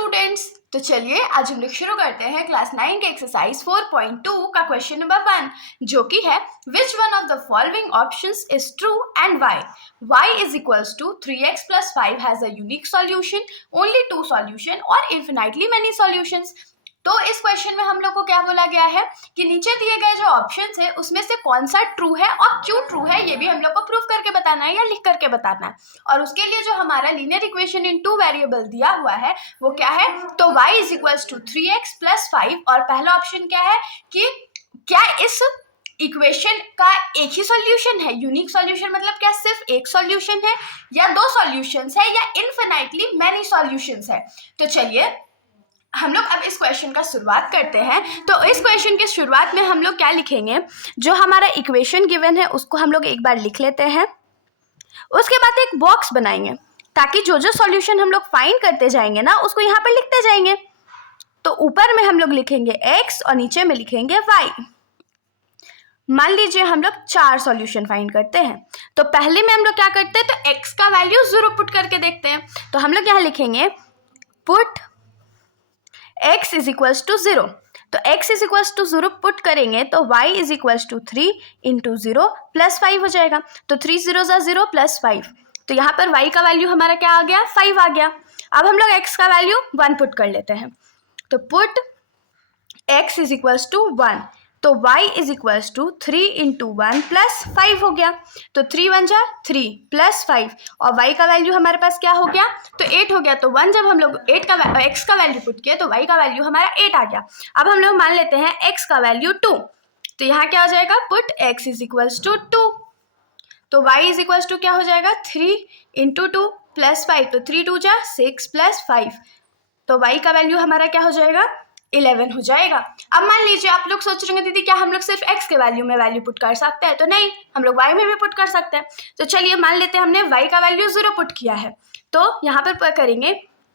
Students, तो चलिए आज हम लोग शुरू करते हैं क्लास 9 के एक्सरसाइज 4.2 का क्वेश्चन नंबर 1, जो कि है which one of the following options is true and why. y is equals to 3x plus 5 has a unique solution, only 2 solution और इन्फिनाइटली मेनी सॉल्यूशंस। तो इस क्वेश्चन में हम लोग को क्या बोला गया है कि नीचे दिए गए जो ऑप्शंस है उसमें से कौन सा ट्रू है और क्यों ट्रू है ये भी हम लोग को प्रूव करके बताना है या लिख करके बताना है। और उसके लिए जो हमारा लीनियर इक्वेशन इन 2 वेरिएबल दिया हुआ है वो क्या है, तो y is equals to 3x plus 5 और पहला ऑप्शन क्या है कि क्या इस इक्वेशन का एक ही सॉल्यूशन है। यूनिक सॉल्यूशन मतलब क्या, सिर्फ एक सॉल्यूशन है या 2 सॉल्यूशंस है या इनफिनाइटली मैनी सॉल्यूशंस है। तो चलिए हम लोग अब इस क्वेश्चन का शुरुआत करते हैं। तो इस क्वेश्चन के शुरुआत में हम लोग क्या लिखेंगे, जो हमारा इक्वेशन गिवन है उसको हम लोग एक बार लिख लेते हैं। उसके बाद एक बॉक्स बनाएंगे ताकि जो जो सॉल्यूशन हम लोग फाइंड करते जाएंगे ना उसको यहाँ पर लिखते जाएंगे। तो ऊपर में हम लोग लिखेंगे x और नीचे में लिखेंगे y। मान लीजिए हम लोग 4 सॉल्यूशन फाइंड करते हैं, तो पहले में हम लोग क्या करते हैं, तो x का वैल्यू 0 पुट करके देखते हैं। तो हम लोग यहाँ लिखेंगे put x is equals to 0। तो x is equals to 0 put करेंगे तो y is equals to 3 into 0 plus 5 हो जाएगा। तो 3 0 0 प्लस 5, तो यहाँ पर y का वैल्यू हमारा क्या आ गया, 5 आ गया। अब हम लोग x का वैल्यू 1 पुट कर लेते हैं। तो put x is equals to 1, तो y is equals to 3 into 1 plus 5 हो गया। तो 3 1 जा 3 प्लस 5 और y का वैल्यू हमारे पास क्या हो गया, तो 8 हो गया। तो 1 जब हम लोग x का वैल्यू पुट किया तो y का वैल्यू हमारा 8 आ गया। अब हम लोग मान लेते हैं x का वैल्यू 2, तो यहाँ क्या हो जाएगा, put x is equals to 2। तो y इज इक्वल्स टू क्या हो जाएगा, 3 इंटू 2 प्लस 5, तो 3 2 जा 6 प्लस 5, तो y का वैल्यू हमारा क्या हो जाएगा, 11 हो जाएगा। अब मान लीजिए आप लोग सोच रहे हैं दीदी क्या हम लोग सिर्फ x के वैल्यू में वैल्यू पुट कर सकते हैं, तो नहीं, हम लोग y में भी पुट कर सकते हैं। तो चलिए मान लेते हैं हमने y का वैल्यू 0 पुट किया है, तो यहाँ पर करेंगे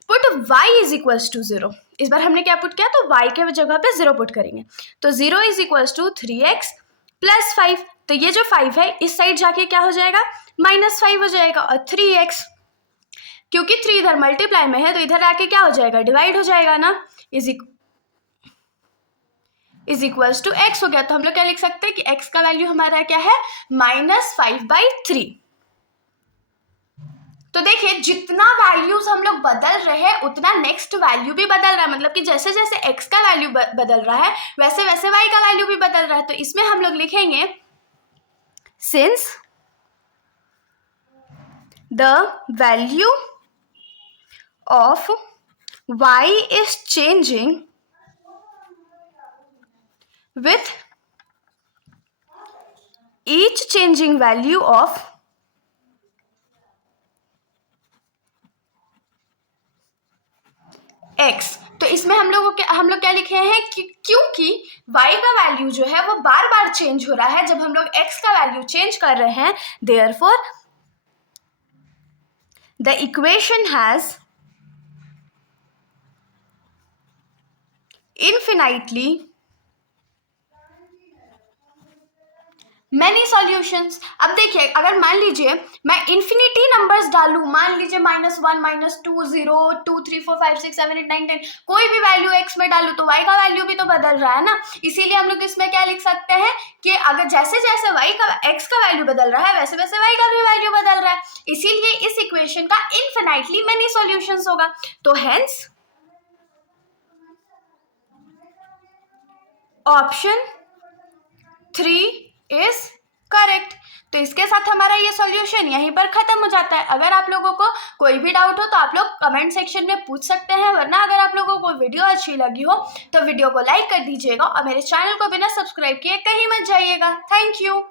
put y is equals to 0। इस बार हमने क्या पुट किया, तो y के जगह पे 0 पुट करेंगे। तो 0 is equals to 3x plus 5, तो ये जो 5 है इस साइड जाके क्या हो जाएगा, -5 हो जाएगा। और 3x, क्योंकि 3 इधर मल्टीप्लाई में है तो इधर आके क्या हो जाएगा, डिवाइड हो जाएगा ना, इज इक्वल्स टू x हो गया। तो हम लोग क्या लिख सकते हैं कि x का वैल्यू हमारा क्या है, -5/3। तो देखिए जितना वैल्यूज हम लोग बदल रहे हैं उतना नेक्स्ट वैल्यू भी बदल रहा है, मतलब कि जैसे जैसे x का वैल्यू बदल रहा है वैसे वैसे y का वैल्यू भी बदल रहा है। तो इसमें हम लोग लिखेंगे since the value of y is changing with each changing value of x। तो इसमें हम लोग क्या लिखे हैं कि क्योंकि y का वैल्यू जो है वो बार बार चेंज हो रहा है जब हम लोग x का वैल्यू चेंज कर रहे हैं, therefore the equation has infinitely many solutions। अब देखिए अगर मान लीजिए मैं इन्फिनिटी नंबर्स डालूं, मान लीजिए -1 -2 0 2 3 4 5 6 7 8 9 10, कोई भी वैल्यू x में डालूं तो y का वैल्यू भी तो बदल रहा है ना। इसीलिए हम लोग इसमें क्या लिख सकते हैं कि अगर जैसे जैसे x का वैल्यू बदल रहा है वैसे वैसे y का भी वैल्यू बदल रहा है, इसीलिए इस इक्वेशन का इन्फिनाइटली मेनी सॉल्यूशंस होगा। तो हेंस ऑप्शन 3 इज करेक्ट। तो इसके साथ हमारा ये सॉल्यूशन यहीं पर खत्म हो जाता है। अगर आप लोगों को कोई भी डाउट हो तो आप लोग कमेंट सेक्शन में पूछ सकते हैं, वरना अगर आप लोगों को वीडियो अच्छी लगी हो तो वीडियो को लाइक कर दीजिएगा और मेरे चैनल को बिना सब्सक्राइब किए कहीं मत जाइएगा। Thank you.